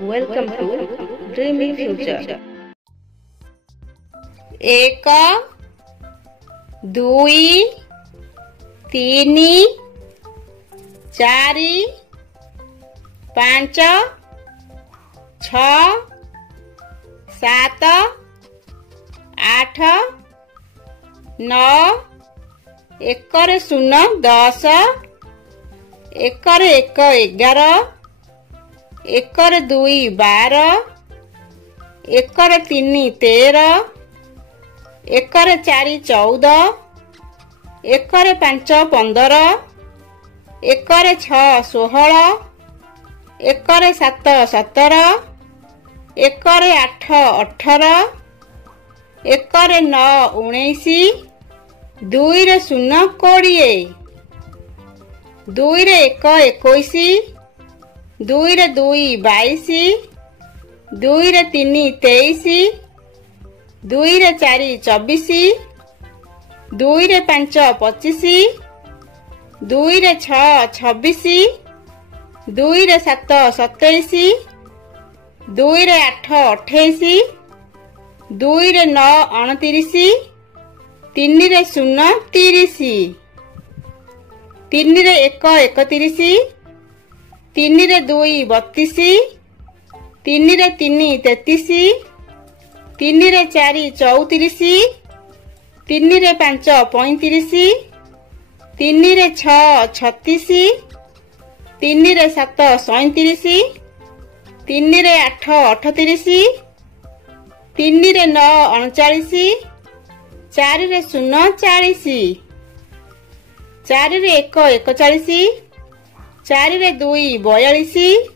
Welcome to Dreaming Future. एक दुई तीनी चारि पांच छ सात आठ नौ एकर शून्य 10 एकर एक 11 एकर दुई 12 एकर तीनी 13 एकर चारि 14 एकर पांच 15 एकर छ 16 एकर सात 17 एकर आठ 18 एकर नौ 19 दुई रे शून्य 20 दुई रे एक 21 दुई रे दुई 22 दुई रे तीनी 23 दुई रे चारि 24 दुई रे पांच 25 दुई रे छ 26 दुई रे सात 27 दुई रे आठ 28 दुई रे नौ 29 तीन रे शून्य 30 तीन रे एक 31 तीन रे दुई 32 तीन रे तीनी 33 तीन रे चारि 34 तीन रे पांच 35 तीन रे छ 36 तीन रे सात 37 तीन रे आठ 38 तीन रे नौ 39 चारि रे शून्य 40 चारि रे एक 41 चारि रे दुई 42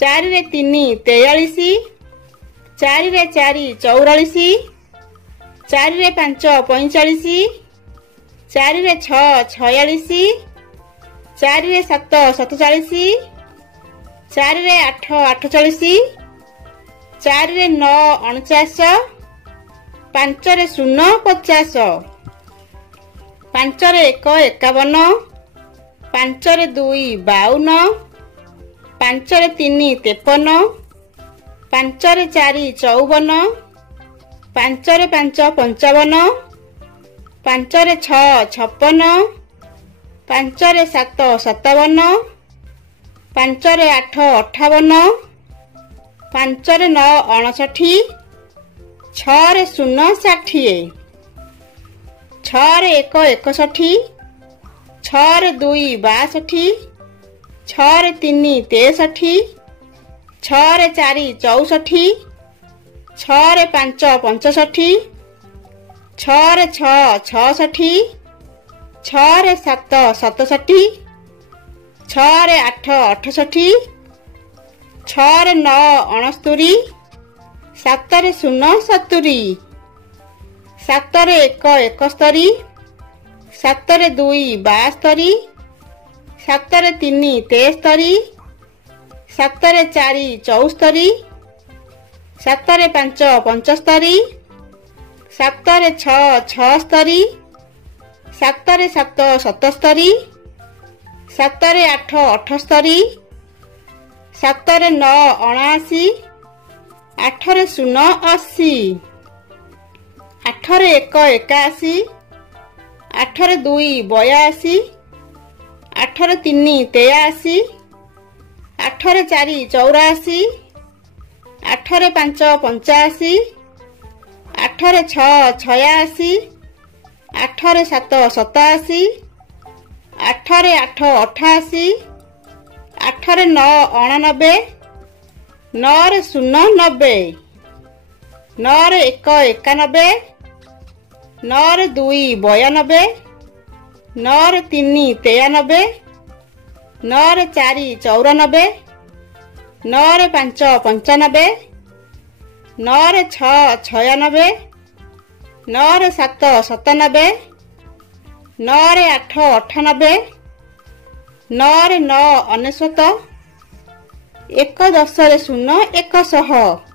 चारि रे तीनी 43 चारि रे चारि 44 चारि रे पांच 45 चारि रे छ 46 चारि रे सात 47 चारि रे आठ 48 चारि रे नौ 49 पांच रे शून्य 50 पांच रे एक 51 पांच रे दुई 52 पांच रे तीनी 53 पांच रे चारि 54 पांच रे पांच 55 पांच रे छ 56 पांच रे सात 57 पांच रे आठ 58 पांच रे नौ 59 छ रे शून्य 60 छ रे एक 61 छ रे दुई 62 छ रे तीनी 63 छ रे चारि 64 छ रे पांच 65 छ रे छ 66 छ रे सात 67 छ रे आठ 68 छ रे नौ 69 सात रे शून्य 70 सात रे एक 71 सात रे दुई 72 सात रे तीनी 73 सात रे चारि 74 सात रे पांच 75 सात रे छ 76 सात रे सात 77 सात रे आठ 78 सात रे नौ 79 आठ रे शून्य 80 आठ रे एक 81 आठ रे दुई 82 आठ रे तीनी 83 आठ रे चारि 84 आठ रे पांच 85 आठ रे छ 86 आठ रे सात 87 आठ रे आठ 88 आठ रे नौ 89 नौ रे शून्य 90 नौ रे एक 91 नौ रे दुई 92 नौ रे तीनी 93 नौ रे चारि 94 नौ रे पांच 95 नौ रे छ 96 नौ रे सात 97 नौ रे आठ 98 नौ रे नौ 99 एक 10 रे शून्य 100